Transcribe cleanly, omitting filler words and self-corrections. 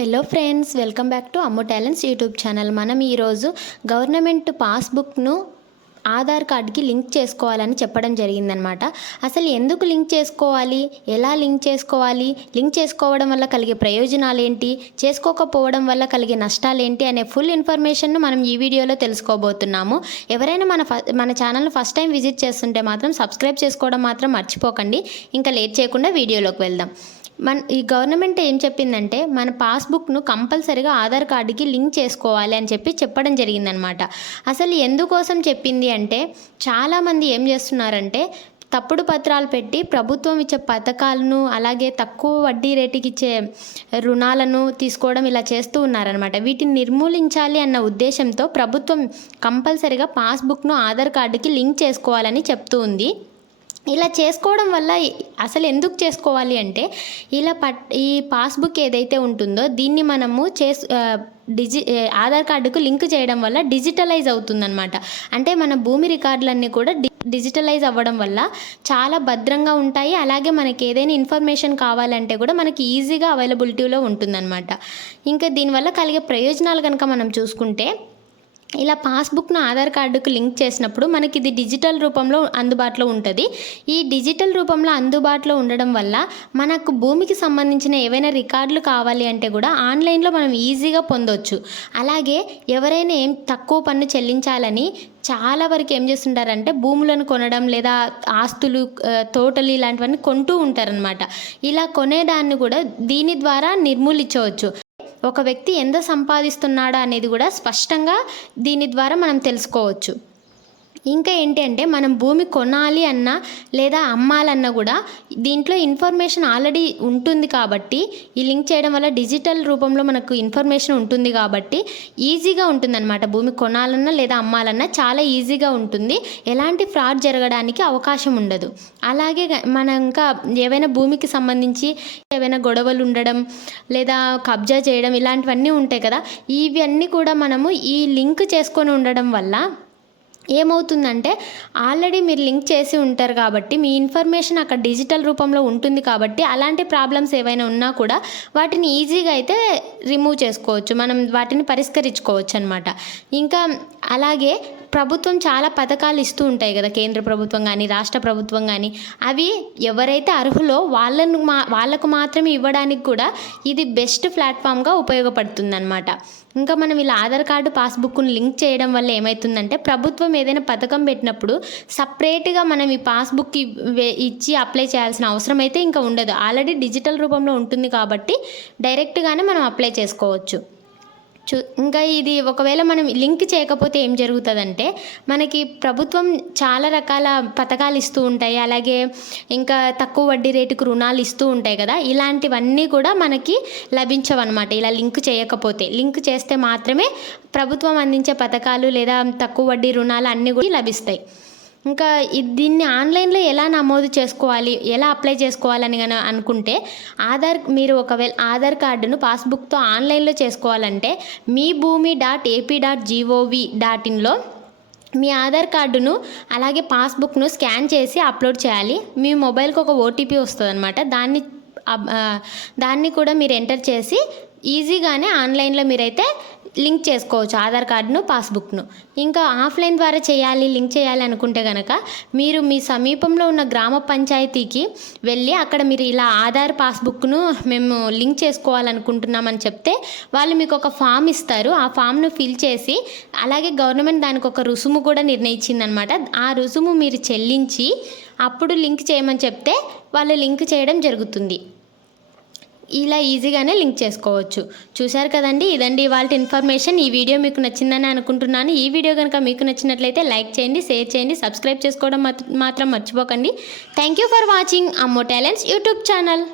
Hello friends, welcome back to Ammu talents YouTube channel. మనం ఈరోజు government పాస్బుక్ను Aadhaar కార్డ్కి link చేసుకోవాలని చెప్పడం జరిగిందనమాట. అసలు ఎందుకు లింక్ చేసుకోవాలి, ఎలా లింక్ చేసుకోవాలి, లింక్ చేసుకోవడం వల్ల కలిగే ప్రయోజనాలు ఏంటి, చేసుకోకపోవడం వల్ల కలిగే నష్టాలు ఏంటి అనే ఫుల్ ఇన్ఫర్మేషన్ను మనం ఈ వీడియోలో తెలుసుకోబోతున్నాము. ఎవరైనా మన ఛానల్ని ఫస్ట్ టైం విజిట్ చేస్తుంటే మాత్రం సబ్స్క్రైబ్ చేసుకోవడం మాత్రం మర్చిపోకండి. ఇంకా లేట్ చేయకుండా వీడియోలోకి వెళ్దాం. ఈ గవర్నమెంట్ ఏం చెప్పిందంటే మన పాస్బుక్ను కంపల్సరీగా ఆధార్ కార్డుకి లింక్ చేసుకోవాలి అని చెప్పడం జరిగిందనమాట. అసలు ఎందుకోసం చెప్పింది అంటే చాలామంది ఏం చేస్తున్నారంటే తప్పుడు పత్రాలు పెట్టి ప్రభుత్వం ఇచ్చే పథకాలను అలాగే తక్కువ వడ్డీ రేటుకి ఇచ్చే రుణాలను తీసుకోవడం ఇలా చేస్తూ ఉన్నారనమాట. వీటిని నిర్మూలించాలి అన్న ఉద్దేశంతో ప్రభుత్వం కంపల్సరీగా పాస్బుక్ను ఆధార్ కార్డుకి లింక్ చేసుకోవాలని చెప్తూ ఉంది. ఇలా చేసుకోవడం వల్ల అసలు ఎందుకు చేసుకోవాలి అంటే ఈ పాస్బుక్ ఏదైతే ఉంటుందో దీన్ని మనము ఆధార్ కార్డుకు లింక్ చేయడం వల్ల డిజిటలైజ్ అవుతుందన్నమాట. అంటే మన భూమి రికార్డులన్నీ కూడా డిజిటలైజ్ అవ్వడం వల్ల చాలా భద్రంగా ఉంటాయి. అలాగే మనకి ఏదైనా ఇన్ఫర్మేషన్ కావాలంటే కూడా మనకి ఈజీగా అవైలబిలిటీలో ఉంటుందన్నమాట. ఇంకా దీనివల్ల కలిగే ప్రయోజనాలు కనుక మనం చూసుకుంటే ఇలా పాస్బుక్ను ఆధార్ కార్డుకు లింక్ చేసినప్పుడు మనకి ఇది డిజిటల్ రూపంలో అందుబాటులో ఉంటుంది. ఈ డిజిటల్ రూపంలో అందుబాటులో ఉండడం వల్ల మనకు భూమికి సంబంధించిన ఏవైనా రికార్డులు కావాలి అంటే కూడా ఆన్లైన్లో మనం ఈజీగా పొందవచ్చు. అలాగే ఎవరైనా తక్కువ పన్ను చెల్లించాలని చాలా వరకు ఏం చేస్తుంటారంటే భూములను కొనడం లేదా ఆస్తులు, తోటలు ఇలాంటివన్నీ కొంటూ ఉంటారనమాట. ఇలా కొనేదాన్ని కూడా దీని ద్వారా నిర్మూలించవచ్చు. ఒక వ్యక్తి ఎంత సంపాదిస్తున్నాడా అనేది కూడా స్పష్టంగా దీని ద్వారా మనం తెలుసుకోవచ్చు. ఇంకా ఏంటి అంటే మనం భూమి కొనాలి అన్నా లేదా అమ్మాలన్నా కూడా దీంట్లో ఇన్ఫర్మేషన్ ఆల్రెడీ ఉంటుంది కాబట్టి ఈ లింక్ చేయడం వల్ల డిజిటల్ రూపంలో మనకు ఇన్ఫర్మేషన్ ఉంటుంది కాబట్టి ఈజీగా ఉంటుందన్నమాట. భూమి కొనాలన్నా లేదా అమ్మాలన్నా చాలా ఈజీగా ఉంటుంది. ఎలాంటి ఫ్రాడ్ జరగడానికి అవకాశం ఉండదు. అలాగే మనం ఇంకా ఏవైనా భూమికి సంబంధించి ఏవైనా గొడవలు ఉండడం లేదా కబ్జా చేయడం ఇలాంటివన్నీ ఉంటాయి కదా, ఇవన్నీ కూడా మనము ఈ లింక్ చేసుకొని ఉండడం వల్ల ఏమవుతుందంటే ఆల్రెడీ మీరు లింక్ చేసి ఉంటారు కాబట్టి మీ ఇన్ఫర్మేషన్ అక్కడ డిజిటల్ రూపంలో ఉంటుంది కాబట్టి అలాంటి ప్రాబ్లమ్స్ ఏవైనా ఉన్నా కూడా వాటిని ఈజీగా అయితే రిమూవ్ చేసుకోవచ్చు, మనం వాటిని పరిష్కరించుకోవచ్చు అనమాట. ఇంకా అలాగే ప్రభుత్వం చాలా పథకాలు ఇస్తూ ఉంటాయి కదా, కేంద్ర ప్రభుత్వం కానీ రాష్ట్ర ప్రభుత్వం కానీ. అవి ఎవరైతే అర్హులో వాళ్ళకు మాత్రమే ఇవ్వడానికి కూడా ఇది బెస్ట్ ప్లాట్ఫామ్గా ఉపయోగపడుతుంది అనమాట. ఇంకా మనం ఇలా ఆధార్ కార్డు పాస్బుక్ను లింక్ చేయడం వల్ల ఏమవుతుందంటే ప్రభుత్వం ఏదైనా పథకం పెట్టినప్పుడు సపరేట్గా మనం ఈ పాస్బుక్ ఇచ్చి అప్లై చేయాల్సిన అవసరం అయితే ఇంకా ఉండదు. ఆల్రెడీ డిజిటల్ రూపంలో ఉంటుంది కాబట్టి డైరెక్ట్గానే మనం అప్లై చేసుకోవచ్చు. ఇంకా ఇది ఒకవేళ మనం లింక్ చేయకపోతే ఏం జరుగుతుందంటే మనకి ప్రభుత్వం చాలా రకాల పథకాలు ఇస్తూ ఉంటాయి. అలాగే ఇంకా తక్కువ వడ్డీ రేటుకు రుణాలు ఇస్తూ ఉంటాయి కదా, ఇలాంటివన్నీ కూడా మనకి లభించవన్నమాట. ఇలా లింక్ చేయకపోతే, లింక్ చేస్తే మాత్రమే ప్రభుత్వం అందించే పథకాలు లేదా తక్కువ వడ్డీ రుణాలు అన్నీ కూడా లభిస్తాయి. ఇంకా దీన్ని ఆన్లైన్లో ఎలా నమోదు చేసుకోవాలి, ఎలా అప్లై చేసుకోవాలని కానీ అనుకుంటే మీరు ఒకవేళ ఆధార్ కార్డును పాస్బుక్తో ఆన్లైన్లో చేసుకోవాలంటే meeboomi.ap.gov.inలో మీ ఆధార్ కార్డును అలాగే పాస్బుక్ను స్కాన్ చేసి అప్లోడ్ చేయాలి. మీ మొబైల్కి ఒక ఓటీపీ వస్తుంది అనమాట. దాన్ని కూడా మీరు ఎంటర్ చేసి ఈజీగానే ఆన్లైన్లో మీరైతే లింక్ చేసుకోవచ్చు ఆధార్ కార్డును, పాస్బుక్ను. ఇంకా ఆఫ్లైన్ ద్వారా లింక్ చేయాలి అనుకుంటే కనుక మీరు మీ సమీపంలో ఉన్న గ్రామ పంచాయతీకి వెళ్ళి అక్కడ మీరు ఇలా ఆధార్ పాస్బుక్ను మేము లింక్ చేసుకోవాలనుకుంటున్నామని చెప్తే వాళ్ళు మీకు ఒక ఫామ్ ఇస్తారు. ఆ ఫామ్ను ఫిల్ చేసి అలాగే గవర్నమెంట్ దానికి ఒక రుసుము కూడా నిర్ణయించిందనమాట. ఆ రుసుము మీరు చెల్లించి అప్పుడు లింక్ చేయమని చెప్తే వాళ్ళు లింక్ చేయడం జరుగుతుంది. ఇలా ఈజీగానే లింక్ చేసుకోవచ్చు. చూశారు కదండి, ఇదండి ఇవాళ ఇన్ఫర్మేషన్. ఈ వీడియో మీకు నచ్చిందని అనుకుంటున్నాను. ఈ వీడియో కనుక మీకు నచ్చినట్లయితే లైక్ చేయండి, షేర్ చేయండి, సబ్స్క్రైబ్ చేసుకోవడం మాత్రం మర్చిపోకండి. Thank you for watching Ammu talents YouTube channel.